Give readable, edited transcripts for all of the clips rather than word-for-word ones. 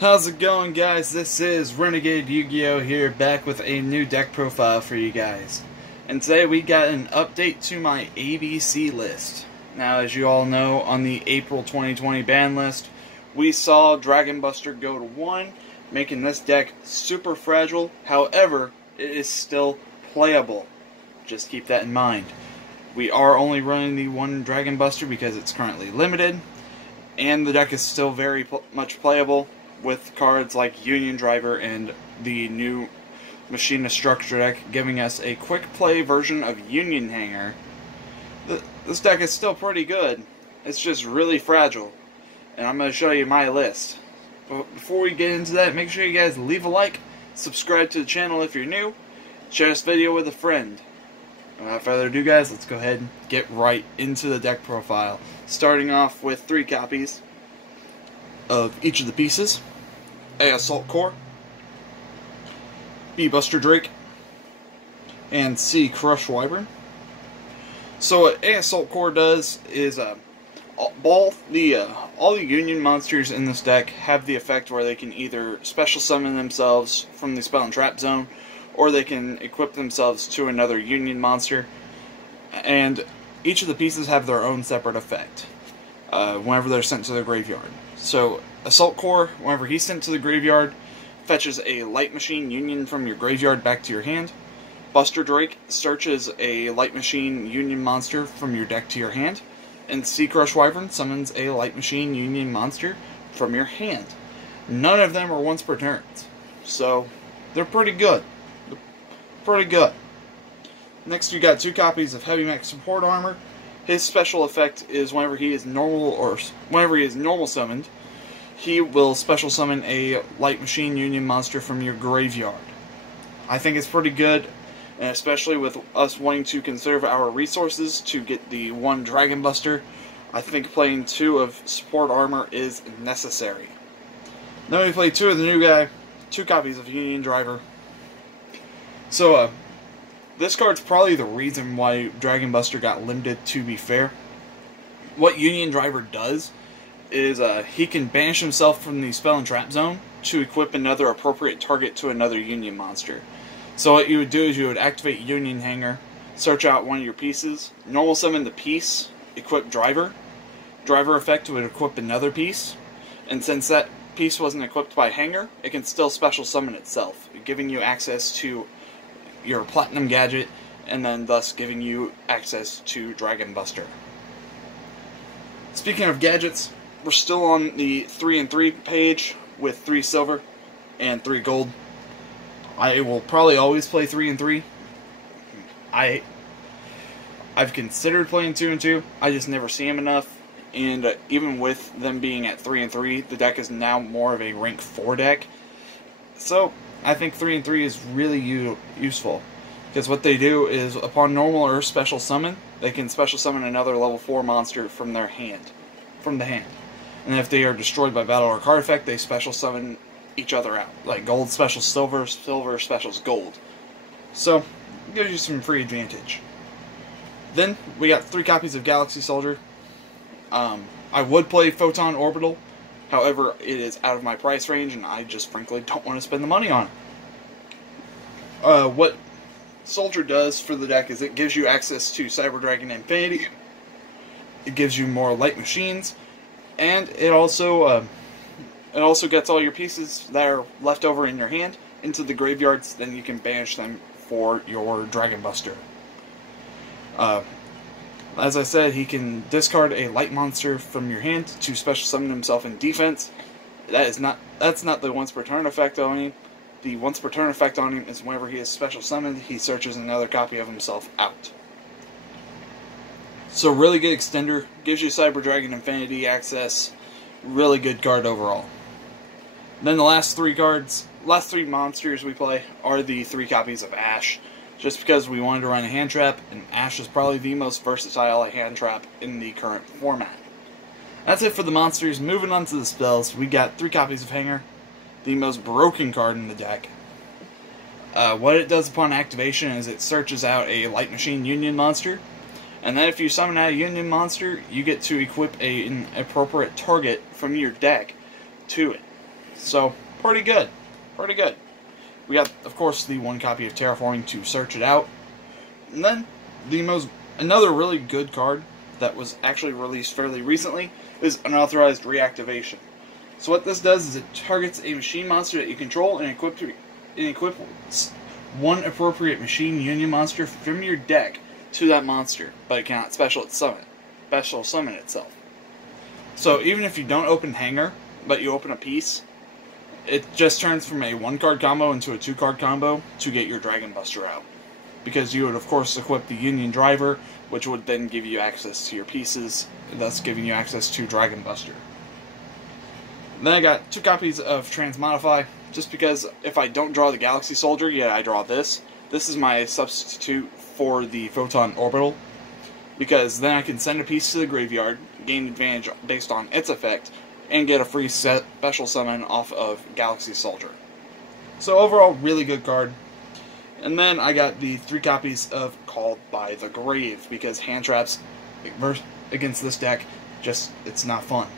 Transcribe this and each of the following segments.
How's it going, guys? This is Renegade Yu-Gi-Oh! Here, back with a new deck profile for you guys. And today we got an update to my ABC list. Now, as you all know, on the April 2020 ban list, we saw Dragon Buster go to 1, making this deck super fragile. However, it is still playable. Just keep that in mind. We are only running the 1 Dragon Buster because it's currently limited, and the deck is still very much playable, with cards like Union Driver and the new Machinist Structure deck giving us a quick play version of Union Hanger. This deck is still pretty good. It's just really fragile. And I'm going to show you my list. But before we get into that, make sure you guys leave a like, subscribe to the channel if you're new, share this video with a friend. Without further ado, guys, let's go ahead and get right into the deck profile. Starting off with 3 copies of each of the pieces. A Assault Core, B Buster Drake, and C Crush Wyvern. So what A Assault Core does is all the Union monsters in this deck have the effect where they can either special summon themselves from the Spell and Trap Zone, or they can equip themselves to another Union monster, and each of the pieces have their own separate effect whenever they're sent to the graveyard. So Assault Core, whenever he's sent to the graveyard, fetches a Light Machine Union from your graveyard back to your hand. Buster Drake searches a Light Machine Union monster from your deck to your hand. And C Crush Wyvern summons a Light Machine Union monster from your hand. None of them are once per turn, so they're pretty good. Next, you got 2 copies of Heavy Mech Support Armor. His special effect is whenever he is normal summoned, he will special summon a Light Machine Union monster from your graveyard. I think it's pretty good, and especially with us wanting to conserve our resources to get the 1 Dragon Buster, I think playing 2 of Support Armor is necessary. Then we play 2 of the new guy, 2 copies of Union Driver. So, this card's probably the reason why Dragon Buster got limited, to be fair. What Union Driver does is he can banish himself from the Spell and Trap Zone to equip another appropriate target to another Union monster. So what you would do is you would activate Union Hanger, search out one of your pieces, normal summon the piece, equip Driver. Driver effect would equip another piece, and since that piece wasn't equipped by Hanger, it can still special summon itself, giving you access to your Platinum Gadget, and then thus giving you access to Dragon Buster. Speaking of gadgets, we're still on the 3 and 3 page with 3 silver and 3 gold. I will probably always play 3 and 3. I've considered playing 2 and 2. I just never see them enough. And even with them being at 3 and 3, the deck is now more of a rank 4 deck. So I think 3 and 3 is really useful, because what they do is upon normal or special summon, they can special summon another level 4 monster from their hand, and if they are destroyed by battle or card effect, they special summon each other out, like gold specials silver, silver specials gold. So it gives you some free advantage. Then we got 3 copies of Galaxy Soldier. I would play Photon Orbital, however, it is out of my price range, and I just frankly don't want to spend the money on it. What Soldier does for the deck is it gives you access to Cyber Dragon Infinity, it gives you more Light Machines, and it also gets all your pieces that are left over in your hand into the graveyards, then you can banish them for your Dragon Buster. As I said, he can discard a light monster from your hand to special summon himself in defense. That's not the once per turn effect on him. The once per turn effect on him is whenever he is special summoned, he searches another copy of himself out. So really good extender, gives you Cyber Dragon Infinity access, really good card overall. Then the last 3 monsters we play are the 3 copies of Ash, just because we wanted to run a hand trap, and Ash is probably the most versatile hand trap in the current format. That's it for the monsters. Moving on to the spells, we got 3 copies of Hanger, the most broken card in the deck. What it does upon activation is it searches out a Light Machine Union monster, And then if you summon out a Union monster, you get to equip an appropriate target from your deck to it. So, pretty good. Pretty good. We got, of course, the one copy of Terraforming to search it out. And then, another really good card that was actually released fairly recently is Unauthorized Reactivation. So what this does is it targets a machine monster that you control and equip one appropriate machine union monster from your deck to that monster, but it cannot special summon itself. So even if you don't open Hanger, but you open a piece, it just turns from a 1-card combo into a 2-card combo to get your Dragon Buster out. Because you would, of course, equip the Union Driver, which would then give you access to your pieces, thus giving you access to Dragon Buster. Then I got 2 copies of Transmodify, just because if I don't draw the Galaxy Soldier, yet I draw this. This is my substitute for the Photon Orbital, because then I can send a piece to the graveyard, gain advantage based on its effect, and get a free special summon off of Galaxy Soldier. So overall, really good card. And then I got the 3 copies of Called by the Grave, because hand traps against this deck, it's not fun.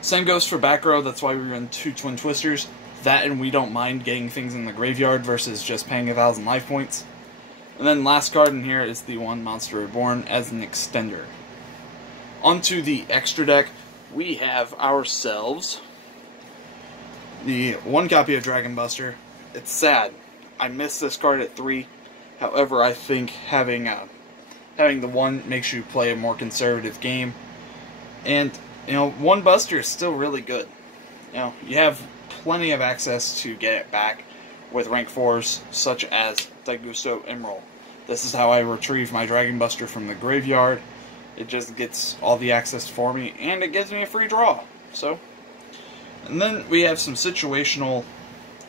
Same goes for back row, that's why we run 2 Twin Twisters. That and we don't mind getting things in the graveyard versus just paying 1,000 life points. And then last card in here is the one Monster Reborn as an extender. Onto the extra deck, we have ourselves the 1 copy of Dragon Buster. It's sad. I missed this card at 3. However, I think having the 1 makes you play a more conservative game. And, 1 Buster is still really good. You have plenty of access to get it back with rank 4s, such as Daigusto Emerald. This is how I retrieve my Dragon Buster from the graveyard. It just gets all the access for me, and it gives me a free draw. So, and then we have some situational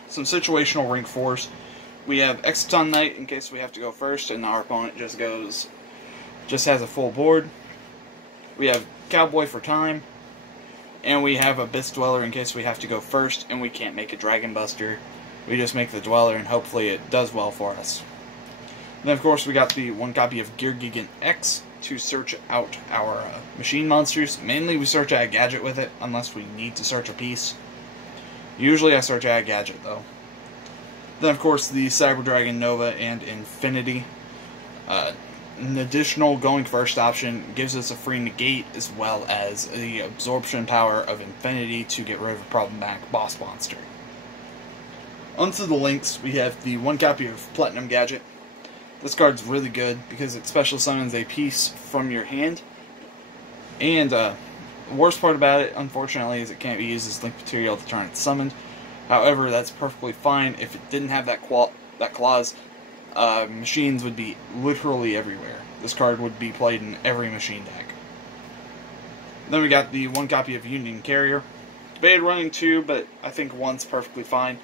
rank 4s. We have Exciton Knight in case we have to go first, and our opponent just has a full board. We have Cowboy for time, and we have Abyss Dweller in case we have to go first, and we can't make a Dragon Buster. We just make the Dweller, and hopefully it does well for us. And then, of course, we got the 1 copy of Gear Gigant X to search out our machine monsters. Mainly, we search out a gadget with it, unless we need to search a piece. Usually, I search out a gadget, though. Then, of course, the Cyber Dragon Nova and Infinity. An additional going first option gives us a free negate, as well as the absorption power of Infinity to get rid of a problematic boss monster. Onto the links, we have the 1 copy of Platinum Gadget. This card's really good because it special summons a piece from your hand. And the worst part about it, unfortunately, is it can't be used as link material to turn it summoned. However, that's perfectly fine. If it didn't have that clause, machines would be literally everywhere. This card would be played in every machine deck. Then we got the 1 copy of Union Carrier. Debated running 2, but I think 1's perfectly fine.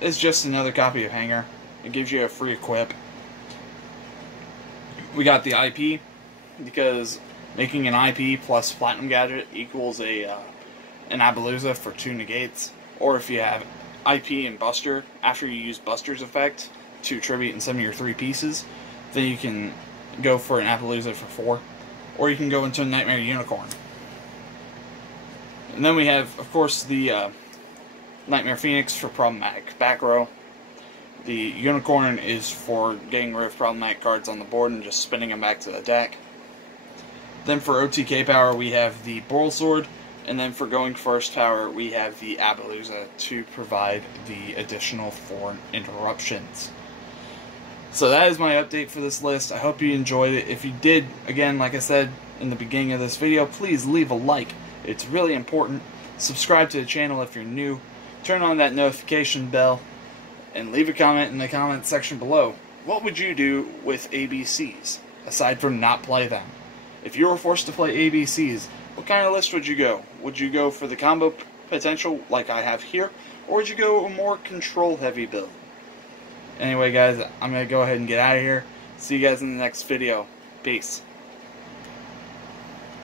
It's just another copy of Hanger. It gives you a free equip. We got the IP, because making an IP plus Platinum Gadget equals an Appaloosa for 2 negates. Or if you have IP and Buster, after you use Buster's effect to tribute in some of your 3 pieces, then you can go for an Appaloosa for 4. Or you can go into a Nightmare Unicorn. And then we have, of course, the Nightmare Phoenix for problematic back row. The Unicorn is for getting rid of problematic cards on the board and just spinning them back to the deck. Then for OTK power, we have the Boral Sword. And then for going first power, we have the Appaloosa to provide the additional 4 interruptions. So that is my update for this list. I hope you enjoyed it. If you did, again, like I said in the beginning of this video, please leave a like. It's really important. Subscribe to the channel if you're new. Turn on that notification bell. And leave a comment in the comment section below. What would you do with ABCs, aside from not play them? If you were forced to play ABCs, what kind of list would you go? Would you go for the combo potential like I have here? Or would you go a more control-heavy build? Anyway, guys, I'm going to go ahead and get out of here. See you guys in the next video. Peace.